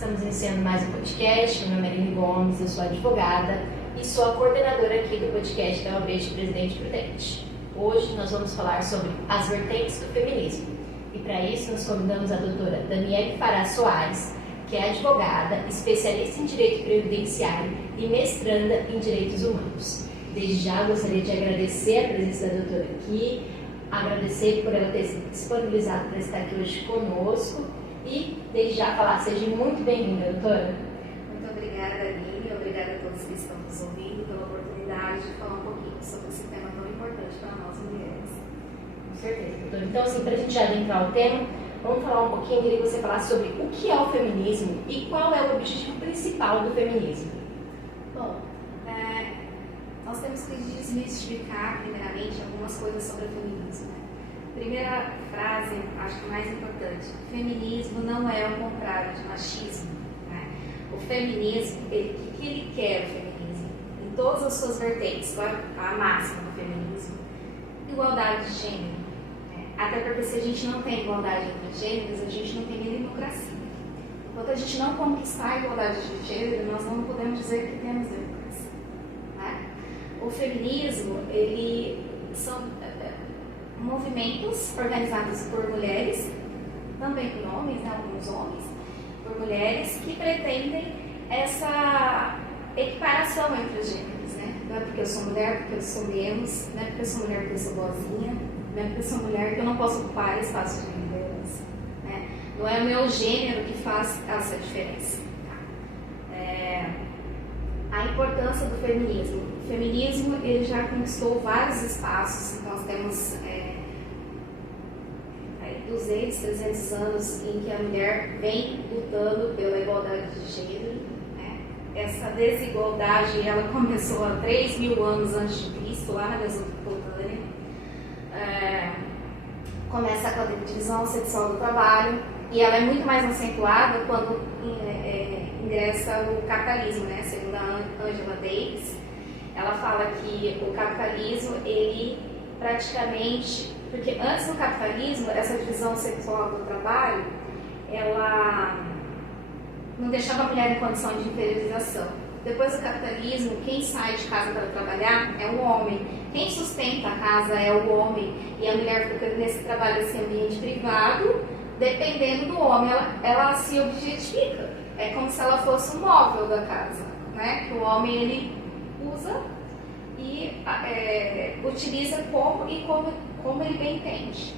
Estamos iniciando mais um podcast. Meu nome é Aline Gomes, eu sou advogada e sou a coordenadora aqui do podcast da OAB de Presidente Prudente. Hoje nós vamos falar sobre as vertentes do feminismo e para isso nós convidamos a doutora Daniele Fará Soares, que é advogada, especialista em Direito Previdenciário e mestranda em Direitos Humanos. Desde já gostaria de agradecer a presença da doutora aqui, agradecer por ela ter se disponibilizado para estar aqui hoje conosco e desde já falar, seja muito bem-vinda, doutora. Muito obrigada, Aline, obrigada a todos que estão nos ouvindo pela oportunidade de falar um pouquinho sobre esse tema tão importante para nós mulheres. Com certeza, doutora. Então, assim, para a gente já adentrar o tema, vamos falar um pouquinho, queria que você falasse sobre o que é o feminismo e qual é o objetivo principal do feminismo. Bom, nós temos que desmistificar, primeiramente, algumas coisas sobre o feminismo. Primeira frase, acho que mais importante: feminismo não é o contrário de machismo. O feminismo, o que ele quer, o feminismo? Em todas as suas vertentes, a máxima do feminismo: igualdade de gênero. Até porque se a gente não tem igualdade entre gêneros, a gente não tem democracia. Enquanto a gente não conquistar a igualdade de gênero, nós não podemos dizer que temos democracia. O feminismo, ele são movimentos organizados por mulheres, também por homens, alguns homens, por mulheres, que pretendem essa equiparação entre os gêneros. Não é porque eu sou mulher, porque eu sou menos, não é porque eu sou mulher, porque eu sou boazinha, não é porque eu sou mulher que eu não posso ocupar espaço de liderança. Não é o meu gênero que faz essa diferença. A importância do feminismo. O feminismo ele já conquistou vários espaços. Nós temos 200, 300 anos em que a mulher vem lutando pela igualdade de gênero. Essa desigualdade ela começou há 3.000 anos antes de Cristo, lá na Mesopotâmia. Começa com a divisão sexual do trabalho e ela é muito mais acentuada quando ingressa o capitalismo, segundo a Angela Davis. Ela fala que o capitalismo, ele praticamente, porque antes do capitalismo, essa divisão sexual do trabalho, ela não deixava a mulher em condição de inferiorização. Depois do capitalismo, quem sai de casa para trabalhar é o homem. Quem sustenta a casa é o homem. E a mulher fica nesse trabalho, nesse ambiente privado, dependendo do homem, ela se objetifica. É como se ela fosse um móvel da casa, que o homem ele usa e utiliza como ele bem entende.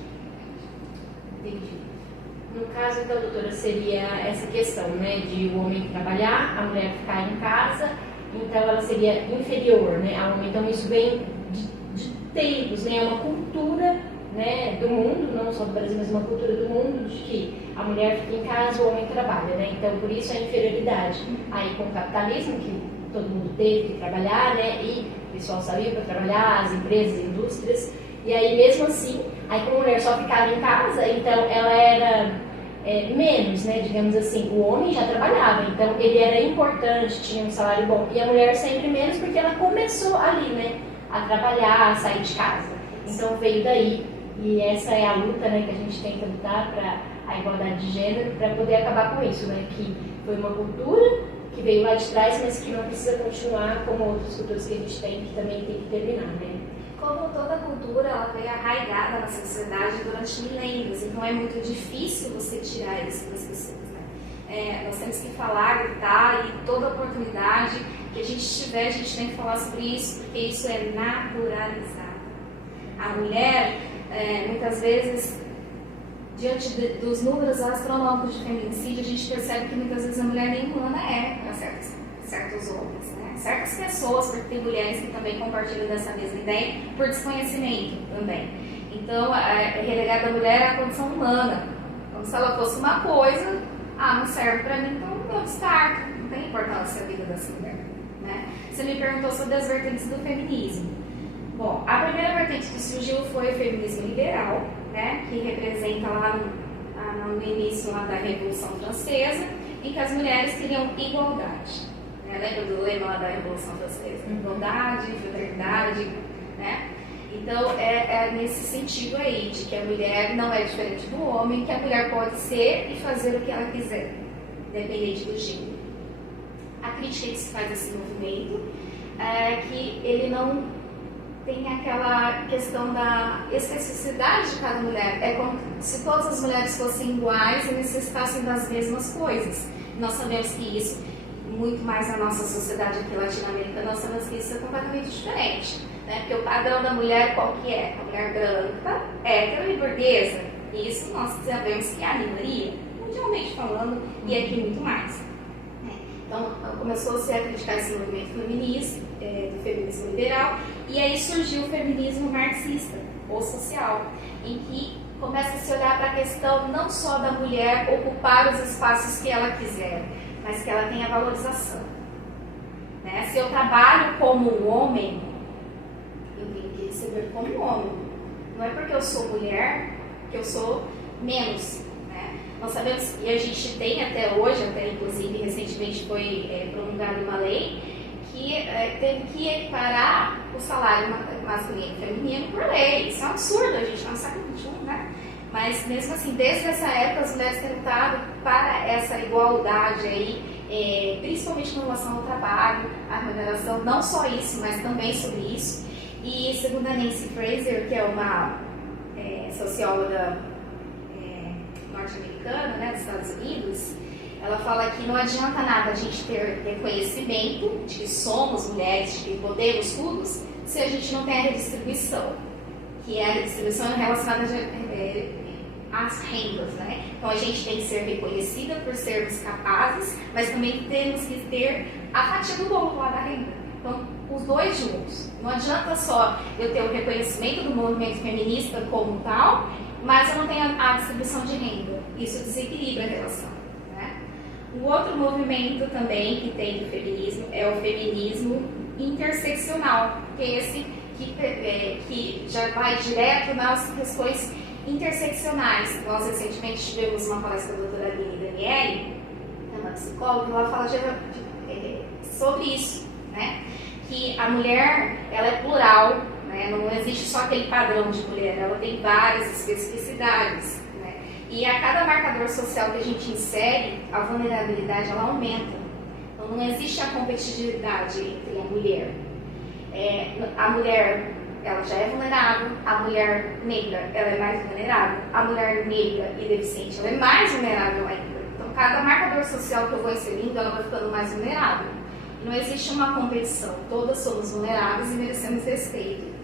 Entendi. No caso, então, doutora, seria essa questão, de o homem trabalhar, a mulher ficar em casa, então ela seria inferior, ao homem. Então isso vem de tempos, é uma cultura, do mundo, não só do Brasil, mas uma cultura do mundo, de que a mulher fica em casa, o homem trabalha, Então por isso a inferioridade. Aí com o capitalismo, que todo mundo teve que trabalhar, e o pessoal saiu para trabalhar, as empresas, as indústrias, e aí mesmo assim, aí como a mulher só ficava em casa, então ela era menos, digamos assim, o homem já trabalhava, então ele era importante, tinha um salário bom, e a mulher sempre menos porque ela começou ali, a trabalhar, a sair de casa. Então veio daí, e essa é a luta, que a gente tenta lutar para a igualdade de gênero, para poder acabar com isso, que foi uma cultura que veio lá de trás, mas que não precisa continuar como outras culturas que a gente tem, que também tem que terminar, Como toda cultura, ela veio arraigada na sociedade durante milênios, então é muito difícil você tirar isso das pessoas. Nós temos que falar, gritar, e toda oportunidade que a gente tiver, a gente tem que falar sobre isso, porque isso é naturalizado. A mulher, muitas vezes, diante dos números astronômicos de feminicídio, a gente percebe que muitas vezes a mulher nem humana para certos homens, certas pessoas, porque tem mulheres que também compartilham dessa mesma ideia, por desconhecimento também. Então, relegar da mulher à condição humana, como se ela fosse uma coisa, não serve para mim, então eu descarto, não tem importância a vida dessa mulher. Você me perguntou sobre as vertentes do feminismo. Bom, a primeira vertente que surgiu foi o feminismo liberal, que representa lá no início lá da Revolução Francesa, em que as mulheres queriam igualdade. Lembra do lema lá da Revolução Francesa? Igualdade, fraternidade, Então, é nesse sentido aí, de que a mulher não é diferente do homem, que a mulher pode ser e fazer o que ela quiser. independente do gênero. A crítica que se faz a esse movimento é que ele não tem aquela questão da especificidade de cada mulher. É como se todas as mulheres fossem iguais e necessitassem das mesmas coisas. Nós sabemos que isso, muito mais na nossa sociedade aqui latino-americana, nós sabemos que isso é completamente diferente. Né? Porque o padrão da mulher qual que é? A mulher branca, hétero e burguesa. E isso nós sabemos que é a minoria, mundialmente falando, e aqui muito mais. Então, começou-se a criticar esse movimento feminista, do feminismo liberal, e aí surgiu o feminismo marxista, ou social, em que começa a se olhar para a questão não só da mulher ocupar os espaços que ela quiser, mas que ela tenha valorização. Né? Se eu trabalho como um homem, eu tenho que receber como um homem. Não é porque eu sou mulher que eu sou menos. Nós sabemos, e a gente tem até hoje, até inclusive recentemente foi promulgada uma lei que teve que equiparar o salário masculino e feminino por lei. Isso é um absurdo, a gente está no século XXI, né? Mas mesmo assim, desde essa época as mulheres têm lutado para essa igualdade aí, principalmente com relação ao trabalho, à remuneração, não só isso, mas também sobre isso. E segundo a Nancy Fraser, que é uma socióloga norte-americana, né, dos Estados Unidos, ela fala que não adianta nada a gente ter reconhecimento de que somos mulheres, de que podemos tudo, se a gente não tem a redistribuição, que é a redistribuição relacionada às rendas, né? Então a gente tem que ser reconhecida por sermos capazes, mas também temos que ter a fatia do bolo lá da renda. Então, os dois juntos. Não adianta só eu ter o reconhecimento do movimento feminista como tal, mas eu não tenho a distribuição de renda. Isso desequilibra a relação. Né? O outro movimento também que tem do feminismo é o feminismo interseccional, que é esse que já vai direto nas questões interseccionais. Nós recentemente tivemos uma palestra da doutora Aline Daniele, uma psicóloga, ela fala sobre isso, né? Que a mulher ela é plural, né? Não existe só aquele padrão de mulher, ela tem várias especificidades, né? E a cada marcador social que a gente insere, a vulnerabilidade ela aumenta. Então não existe a competitividade entre a mulher. A mulher ela já é vulnerável, a mulher negra ela é mais vulnerável, a mulher negra e deficiente ela é mais vulnerável ainda. Então cada marcador social que eu vou inserindo ela vai ficando mais vulnerável. Não existe uma competição, todas somos vulneráveis e merecemos respeito.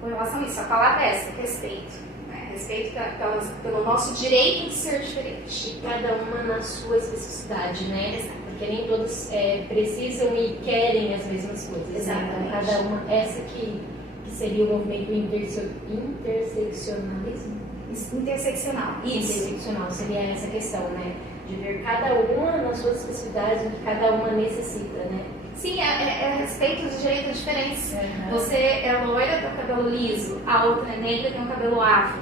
Com relação a isso, a palavra é essa, respeito. Né? Respeito pelo nosso direito de ser diferente. E cada uma na sua especificidade, né? Exato. Porque nem todos precisam e querem as mesmas coisas. Exatamente. Né? Então, cada uma, essa que seria o movimento interseccionalismo? Interseccional. Isso. Interseccional seria essa questão, né? De ver cada uma nas suas especificidades, o que cada uma necessita, né? Sim, é respeito dos direitos diferentes. Uhum. Você é loira, tem o cabelo liso, a outra é negra, tem o cabelo afro.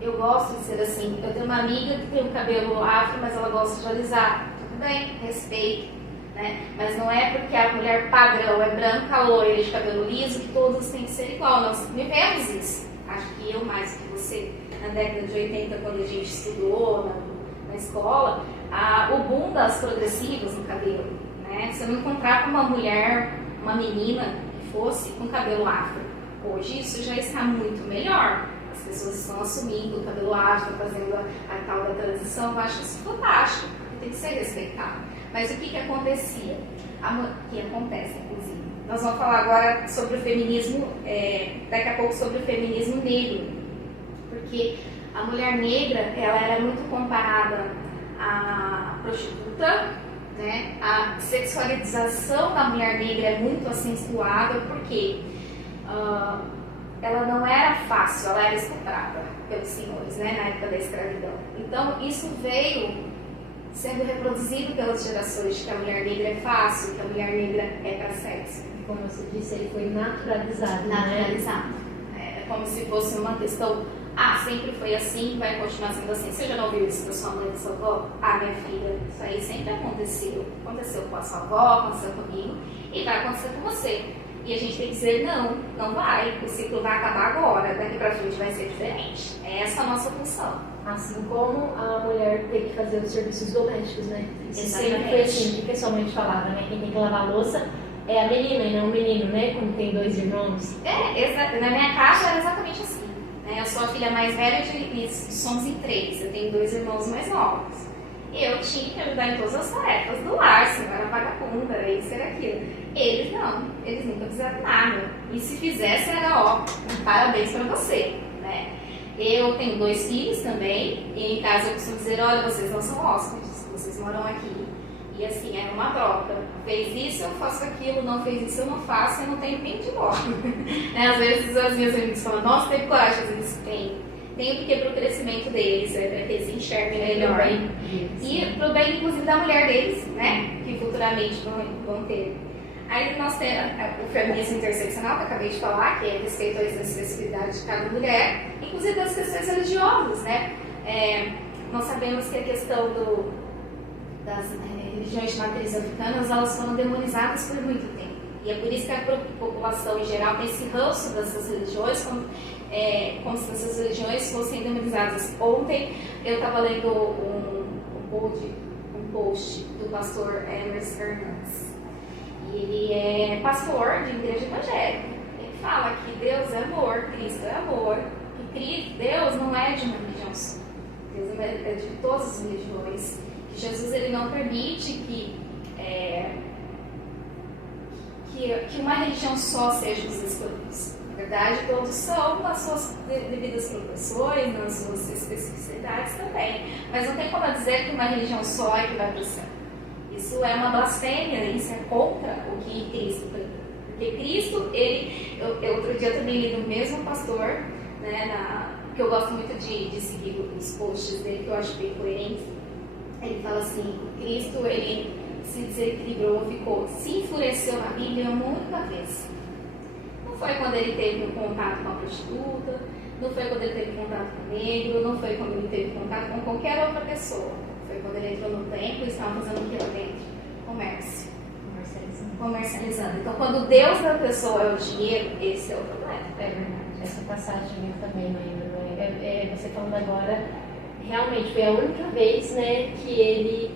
Eu gosto de ser assim. Eu tenho uma amiga que tem o cabelo afro, mas ela gosta de alisar. Tudo bem, respeito. Né? Mas não é porque a mulher padrão é branca, loira e de cabelo liso que todos têm que ser igual. Nós vivemos isso. Acho que eu mais que você. Na década de 80, quando a gente estudou na escola, o boom das progressivas no cabelo. Né? Você não encontrava uma mulher, uma menina que fosse com cabelo afro. Hoje isso já está muito melhor. As pessoas estão assumindo o cabelo afro, fazendo a tal da transição. Eu acho isso fantástico, tem que ser respeitado. Mas o que acontecia? Que acontece, inclusive. Nós vamos falar agora sobre o feminismo, daqui a pouco sobre o feminismo negro. Porque a mulher negra, ela era muito comparada à prostituta, né? A sexualização da mulher negra é muito acentuada, porque ela não era fácil, ela era estuprada pelos senhores, né? Na época da escravidão. Então, isso veio sendo reproduzido pelas gerações, de que a mulher negra é fácil, que a mulher negra é para sexo. Como você disse, ele foi naturalizado. Naturalizado. Né? É como se fosse uma questão, sempre foi assim, vai continuar sendo assim. Você já não ouviu isso da sua mãe e da sua avó? Minha filha, isso aí sempre aconteceu. Aconteceu com a sua avó, aconteceu comigo, e vai acontecer com você. E a gente tem que dizer, não vai, o ciclo vai acabar agora, daqui pra frente vai ser diferente. É essa a nossa função. Assim como a mulher tem que fazer os serviços domésticos, né? Isso Exatamente. sempre foi assim, o que a sua mãe falava, né? Quem tem que lavar a louça é a menina e não o menino, né? Como tem 2 irmãos. Na minha casa era exatamente assim. Né? Eu sou a filha mais velha e somos em 3. Eu tenho 2 irmãos mais novos. E eu tinha que ajudar em todas as tarefas do lar, se eu era vagabunda, era isso, era aquilo. Eles não, eles nunca fizeram nada. E se fizesse, era ó, parabéns pra você, né? Eu tenho 2 filhos também, e em casa eu costumo dizer, olha, vocês não são hóspedes, vocês moram aqui. E assim, é uma troca. Fez isso, eu faço aquilo, não fez isso, eu não faço, eu não tenho tempo de embora. Né? Às vezes as minhas amigas falam, nossa, teve coragem, às vezes tenho porque pro crescimento deles, para que eles enxerguem melhor. E pro bem, inclusive, da mulher deles, né? Que futuramente vão ter. Aí nós temos o feminismo interseccional, que eu acabei de falar, que é respeito às especificidades de cada mulher, inclusive das questões religiosas, né? Nós sabemos que a questão das religiões de matriz africanas, elas foram demonizadas por muito tempo. E é por isso que a população em geral tem esse ranço dessas religiões, como se essas religiões fossem demonizadas. Ontem eu estava lendo um post do pastor Emerson Hernandes. E ele é pastor de igreja evangélica. Ele fala que Deus é amor, Cristo é amor, que Deus não é de uma religião só. Deus é de todas as religiões. Que Jesus ele não permite que uma religião só seja os escolhidos. Na verdade, todos são nas suas devidas proporções, nas suas especificidades também. Mas não tem como dizer que uma religião só é que vai para o céu. Isso é uma blasfêmia, isso é contra o que Cristo pregou. Porque Cristo, eu outro dia também li do mesmo pastor, né, que eu gosto muito de seguir os posts dele, que eu acho bem coerente. Ele fala assim, Cristo, ele se desequilibrou, se enfureceu na Bíblia uma única vez. Não foi quando ele teve um contato com a prostituta, não foi quando ele teve contato com o negro, não foi quando ele teve contato com qualquer outra pessoa. Foi quando ele entrou no templo e estava fazendo o que lá dentro? Comércio. Comercializando. Então, quando Deus da pessoa é o dinheiro, esse é o problema. É verdade. Essa passagem eu também lembro. Você falando agora, realmente foi a única vez, né, que ele,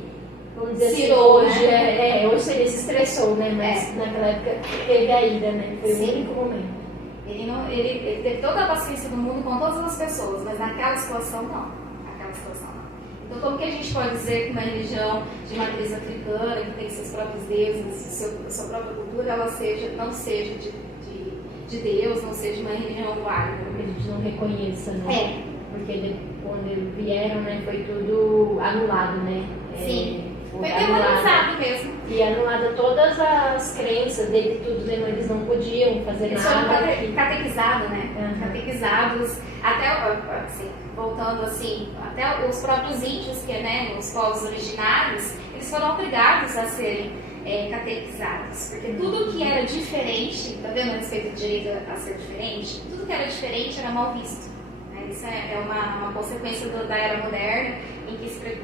vamos dizer assim, hoje, né? Hoje ele se estressou, né, mas naquela época teve a ira, né, foi o único momento. Ele teve toda a paciência do mundo com todas as pessoas, mas naquela situação não. Então, como que a gente pode dizer que uma religião de matriz africana, que tem seus próprios deuses, sua própria cultura, ela não seja de Deus, não seja uma religião válida? Que a gente não reconheça, né? Porque quando vieram, né, foi tudo anulado, né? Sim, foi demonizado mesmo. E anulado todas as crenças dele, tudo, né? Eles não podiam fazer eles nada. Foram catequizados, né? Uhum. Catequizados, até, assim, voltando assim, até os próprios índios, que, né, os povos originários, eles foram obrigados a serem catequizados. Porque tudo que era diferente, tá vendo a respeito do direito a ser diferente? Tudo que era diferente era mal visto. Isso é uma consequência da era moderna, em que se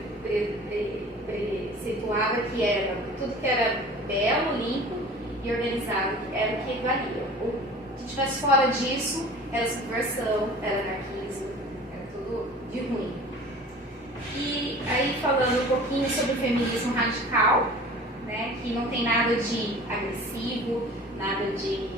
situava que era tudo que era belo, limpo e organizado, era o que valia. O que estivesse fora disso era subversão, era anarquismo, era tudo de ruim. E aí, falando um pouquinho sobre o feminismo radical, né, que não tem nada de agressivo, nada de...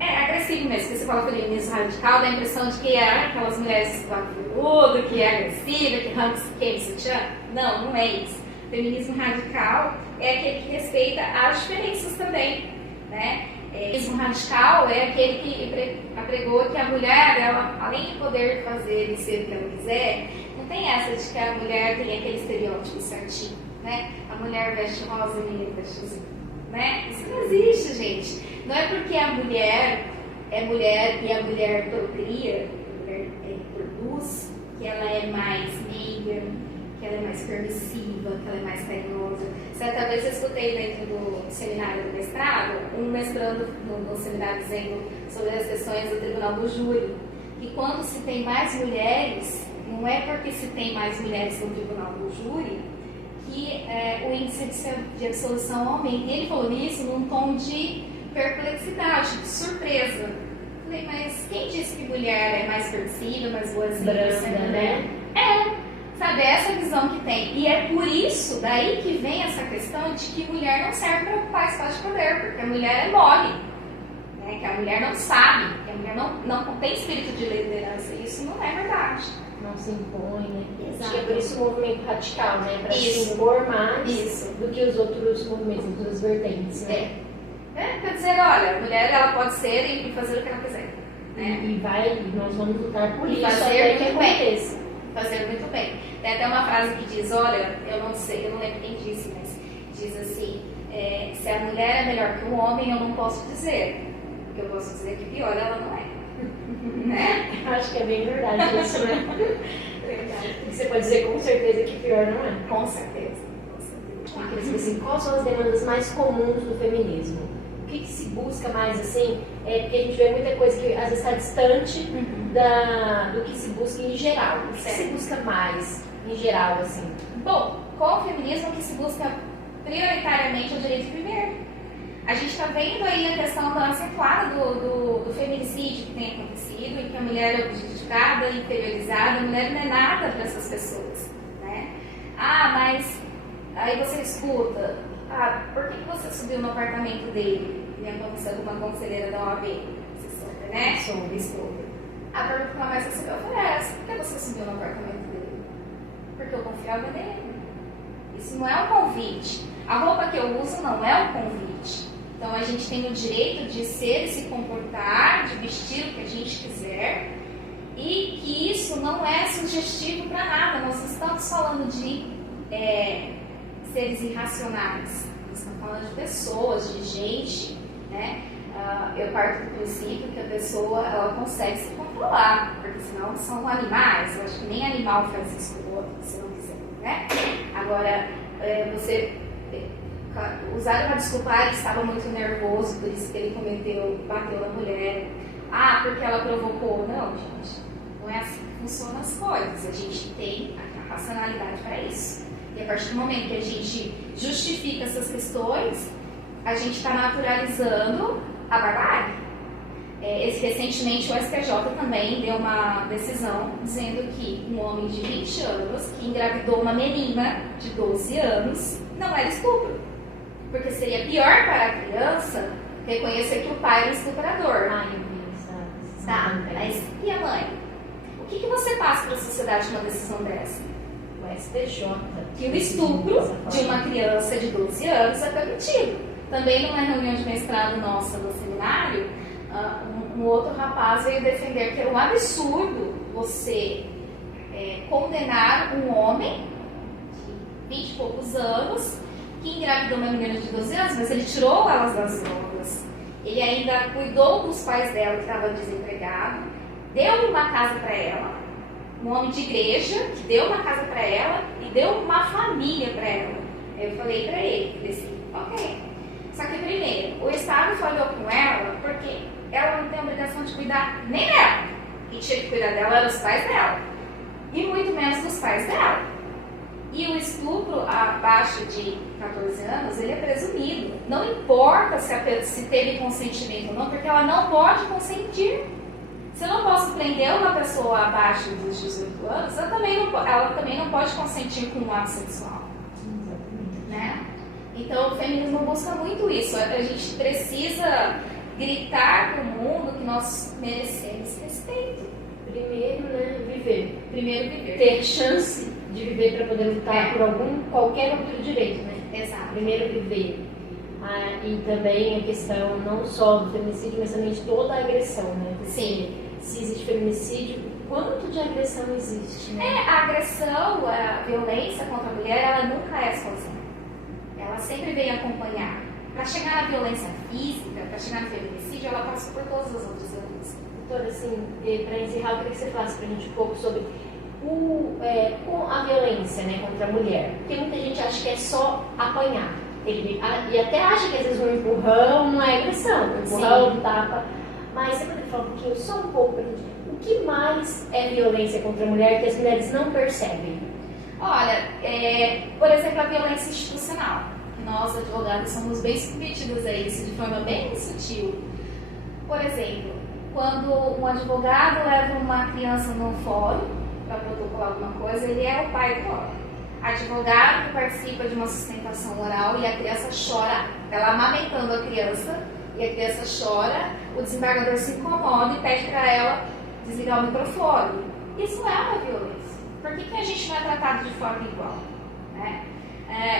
agressivo mesmo, que você fala feminismo radical, dá a impressão de que é aquelas mulheres vacurudas, que é agressiva, que arranca o sutiã. Não é isso. O feminismo radical é aquele que respeita as diferenças também, né? O feminismo radical é aquele que apregou que a mulher, ela, além de poder fazer e ser o que ela quiser, não tem essa de que a mulher tem aquele estereótipo certinho, né? A mulher veste rosa e a menina veste azul, né? Isso não existe, gente. Não é porque a mulher é mulher e a mulher procria, a mulher produz, que ela é mais meiga, que ela é mais permissiva, que ela é mais carinhosa. Certa vez eu escutei dentro do seminário do mestrado, um mestrando no seminário dizendo sobre as sessões do tribunal do júri, que quando se tem mais mulheres, não é porque se tem mais mulheres no tribunal do júri que o índice de absolução aumenta. E ele falou isso num tom de perplexidade, de surpresa. Falei, mas quem disse que mulher é mais permissível, mais boazinha? Branda, né? Sabe, essa visão que tem. E é por isso, daí que vem essa questão de que mulher não serve para ocupar espaço de poder, porque a mulher é mole, né? Que a mulher não sabe, que a mulher não tem espírito de liderança. Isso não é verdade. Não se impõe, né? Exato. Acho que é por isso o movimento radical, né? Para Isso. se impor mais Isso. do que os outros movimentos, as outras vertentes, né? Quer dizer, olha, a mulher ela pode ser e fazer o que ela quiser. Né? E nós vamos lutar por isso, fazer até que muito bem. aconteça. Fazer muito bem. Tem até uma frase que diz, olha, eu não sei, eu não lembro quem disse, mas diz assim, se a mulher é melhor que o homem, eu não posso dizer. Porque eu posso dizer que pior ela não é. Né? Acho que é bem verdade isso, né? Verdade. Você pode dizer com certeza que pior não é. Com certeza. Eu queria saber assim, quais são as demandas mais comuns do feminismo? O que se busca mais, assim? Porque a gente vê muita coisa que às vezes está distante do que se busca em geral. O que se busca mais, em geral, assim? Bom, com o feminismo o que se busca prioritariamente é o direito de viver. A gente está vendo aí a questão acentuada do feminicídio que tem acontecido, em que a mulher é objetificada, inferiorizada, a mulher não é nada para essas pessoas, né? Mas aí você escuta, por que você subiu no apartamento dele? Me aconteceu com uma conselheira da OAB, você soube, né? Soube. A pergunta que ela mais recebeu foi essa: por que você subiu no apartamento dele? Porque eu confiava nele. Isso não é um convite. A roupa que eu uso não é um convite. Então a gente tem o direito de ser e se comportar, de vestir o que a gente quiser, e que isso não é sugestivo para nada. Nós não estamos falando de seres irracionais. Nós estamos falando de pessoas, de gente, né? Eu parto do princípio que a pessoa ela consegue se controlar, porque senão são animais. Eu acho que nem animal faz isso com o outro, se não quiser, né? Agora, você usar uma desculpa, ele estava muito nervoso, por isso que ele bateu na mulher. Porque ela provocou. Não, gente, não é assim que funcionam as coisas. A gente tem a racionalidade para isso. E a partir do momento que a gente justifica essas questões, a gente está naturalizando a barbárie. Recentemente o STJ também deu uma decisão dizendo que um homem de 20 anos que engravidou uma menina de 12 anos não era estupro. Porque seria pior para a criança reconhecer que o pai era um estuprador. Mas e a mãe? O que você passa para a sociedade numa decisão dessa? O STJ. Que o estupro de uma criança de 12 anos é permitido. Também numa reunião de mestrado nossa no seminário, um outro rapaz veio defender que era um absurdo você condenar um homem de 20 e poucos anos que engravidou uma menina de 12 anos, mas ele tirou elas das drogas. Ele ainda cuidou dos pais dela que estava desempregado, deu uma casa para ela, um homem de igreja que deu uma casa para ela e deu uma família para ela. Eu falei para ele, falei assim, ok. Só que primeiro, o Estado falhou com ela porque ela não tem a obrigação de cuidar nem dela. E tinha que cuidar dela eram os pais dela. E muito menos dos pais dela. E o estupro abaixo de 14 anos, ele é presumido. Não importa se teve consentimento ou não, porque ela não pode consentir. Se eu não posso prender uma pessoa abaixo dos 18 anos, ela também não pode consentir com um ato sexual. Né? Então o feminismo busca muito isso. A gente precisa gritar para o mundo que nós merecemos respeito. Primeiro, né, viver. Primeiro viver. Ter chance de viver para poder lutar por qualquer outro direito, né? Exato. Primeiro viver. E também a questão não só do feminicídio, mas também de toda a agressão, né? Porque sim. Se existe feminicídio, quanto de agressão existe, né? A agressão, a violência contra a mulher, ela nunca é sozinha. Ela sempre vem acompanhar. Para chegar na violência física, para chegar no feminicídio, ela passa por todas as outras violências. Doutora, assim, para encerrar, eu queria que você falasse para a gente um pouco sobre com a violência, né, contra a mulher. Porque muita gente acha que é só apanhar. E até acha que às vezes um empurrão não é agressão. Um empurrão, um tapa. Mas você poderia falar um pouquinho, só um pouco para a gente. O que mais é violência contra a mulher que as mulheres não percebem? Olha, por exemplo, a violência institucional. Nós, advogados, somos bem submetidos a isso de forma bem sutil. Por exemplo, quando um advogado leva uma criança no fórum para protocolar alguma coisa, ele é o pai do fórum. Advogado que participa de uma sustentação oral e a criança chora, ela amamentando a criança, e a criança chora, o desembargador se incomoda e pede para ela desligar o microfone. Isso é uma violência. Por que a gente não é tratado de forma igual? Né?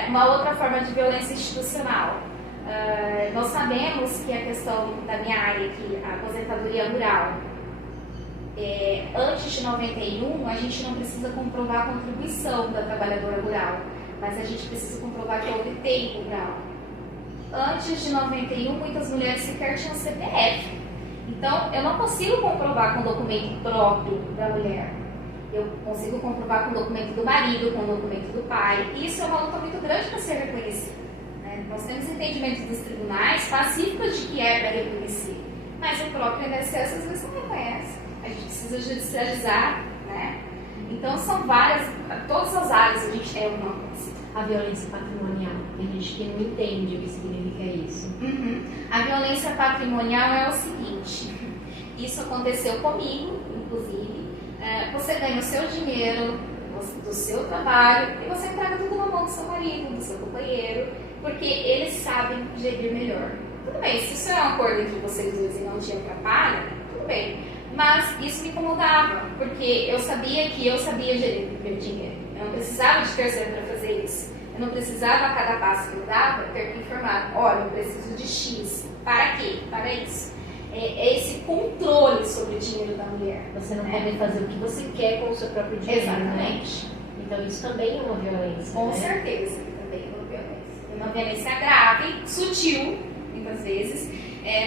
Uma outra forma de violência institucional. Nós sabemos que a questão da minha área aqui, a aposentadoria rural, antes de 91, a gente não precisa comprovar a contribuição da trabalhadora rural, mas a gente precisa comprovar que houve tempo rural. Antes de 91, muitas mulheres sequer tinham CPF. Então, eu não consigo comprovar com documento próprio da mulher. Eu consigo comprovar com o documento do marido, com o documento do pai. E isso é uma luta muito grande para ser reconhecida. Né? Nós temos entendimentos dos tribunais pacíficos de que é para reconhecer. Mas o próprio INSS às vezes não reconhece. A gente precisa judicializar. Né? Então, são várias, todas as áreas a gente tem alguma coisa. A violência patrimonial. Tem gente que não entende o que significa isso. A violência patrimonial é o seguinte. Isso aconteceu comigo, inclusive. Você ganha o seu dinheiro do seu trabalho e você entrega tudo na mão do seu marido, do seu companheiro, porque eles sabem gerir melhor. Tudo bem, se isso é um acordo entre vocês dois e não te atrapalha, tudo bem. Mas isso me incomodava, porque eu sabia que eu sabia gerir meu dinheiro. Eu não precisava de terceiro para fazer isso. Eu não precisava, a cada passo que eu dava, ter que informar: olha, eu preciso de X. Para quê? Para isso. É esse controle sobre o dinheiro da mulher. Você não pode fazer o que você quer com o seu próprio dinheiro. Exatamente. Né? Então isso também é uma violência. Com né? certeza, também é uma violência. É uma violência grave, sutil, muitas vezes.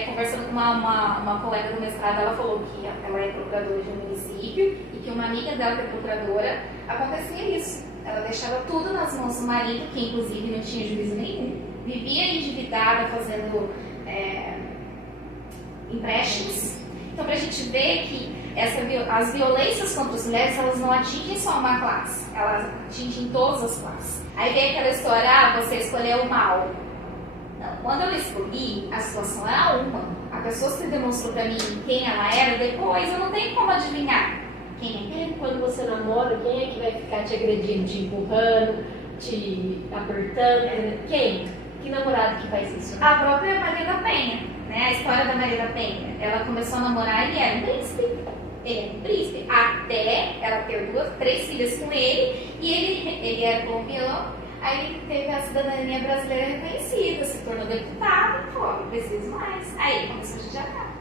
Conversando com uma colega do mestrado, ela falou que ela é procuradora de um município e que uma amiga dela, que é procuradora, acontecia isso. Ela deixava tudo nas mãos do marido, que inclusive não tinha juízo nenhum, vivia endividada, fazendo empréstimos. Então, para a gente ver que as violências contra as mulheres, elas não atingem só uma classe, elas atingem todas as classes. Aí vem aquela história: você escolheu o mal. Não, quando eu escolhi, a situação era uma. A pessoa se demonstrou para mim quem ela era depois, eu não tenho como adivinhar quem é. Quando você namora, quem é que vai ficar te agredindo, te empurrando, te apertando? Quem? Que namorado que faz isso? A própria Maria da Penha, né? A história da Maria da Penha. Ela começou a namorar e ele era um príncipe. Ele era um príncipe. Até ela ter 3 filhas com ele. E ele era colombiano. Aí ele teve a cidadania brasileira reconhecida, se tornou deputado. Pô, não preciso mais. Aí ele começou a judiar.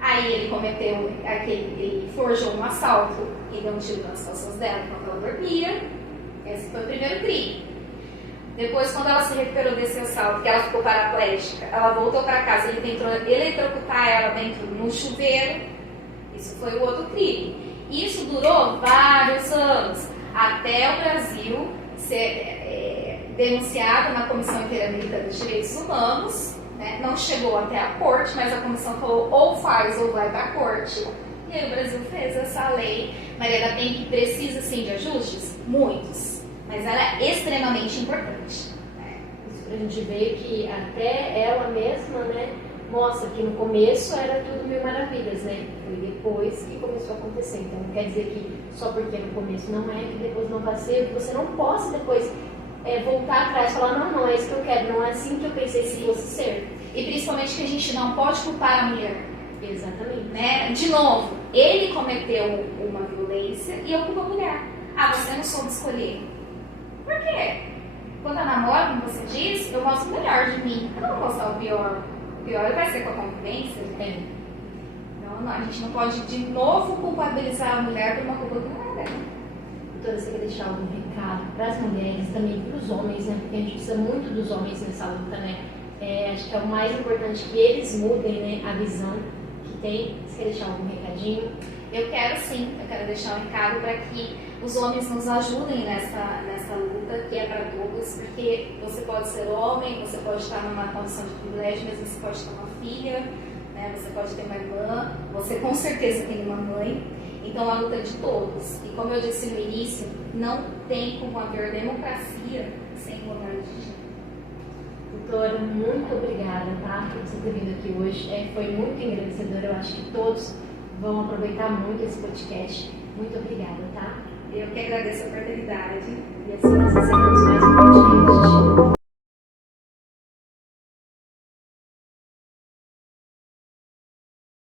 Aí ele cometeu ele forjou um assalto e deu um tiro nas costas dela enquanto ela dormia. Esse foi o primeiro crime. Depois, quando ela se recuperou desse assalto, que ela ficou paraplégica, ela voltou para casa, ele tentou eletrocutar ela dentro no chuveiro. Isso foi o outro crime. Isso durou vários anos, até o Brasil ser denunciado na Comissão Interamericana dos Direitos Humanos. Né? Não chegou até a corte, mas a comissão falou: ou faz ou vai para a corte. E aí o Brasil fez essa lei. Maria da Penha, que precisa sim de ajustes? Muitos. Mas ela é extremamente importante. Isso pra gente ver que até ela mesma, né, mostra que no começo era tudo mil maravilhas, né? Foi depois que começou a acontecer. Então não quer dizer que só porque no começo não é, que depois não vai ser, que você não possa depois voltar atrás e falar: não é isso que eu quero, não é assim que eu pensei que fosse ser. E principalmente que a gente não pode culpar a mulher. Exatamente. Né? De novo, ele cometeu uma violência e eu culpo a mulher. Ah, você não soube escolher. Por quê? Quando eu namoro, como você diz, eu mostro o melhor de mim. Eu não vou mostrar o pior. O pior vai ser com a convivência. Né? Não, a gente não pode de novo culpabilizar a mulher por uma culpa que não é dela. Doutora, você quer deixar algum recado para as mulheres, também para os homens, né? Porque a gente precisa muito dos homens nessa luta, né? Acho que é o mais importante que eles mudem, né, a visão que tem. Você quer deixar algum recadinho? Eu quero sim, eu quero deixar um recado para que os homens nos ajudem nessa luta, que é para todos, porque você pode ser homem, você pode estar numa condição de privilégio, mas você pode ter uma filha, né? Você pode ter uma irmã, você com certeza tem uma mãe. Então a luta é de todos. E como eu disse no início, não tem como haver democracia sem igualdade de gênero. Doutora, muito obrigada, tá, por você ter vindo aqui hoje. Foi muito engrandecedor, eu acho que todos vão aproveitar muito esse podcast. Muito obrigada, tá? Eu que agradeço a oportunidade. E assim nós encerramos mais um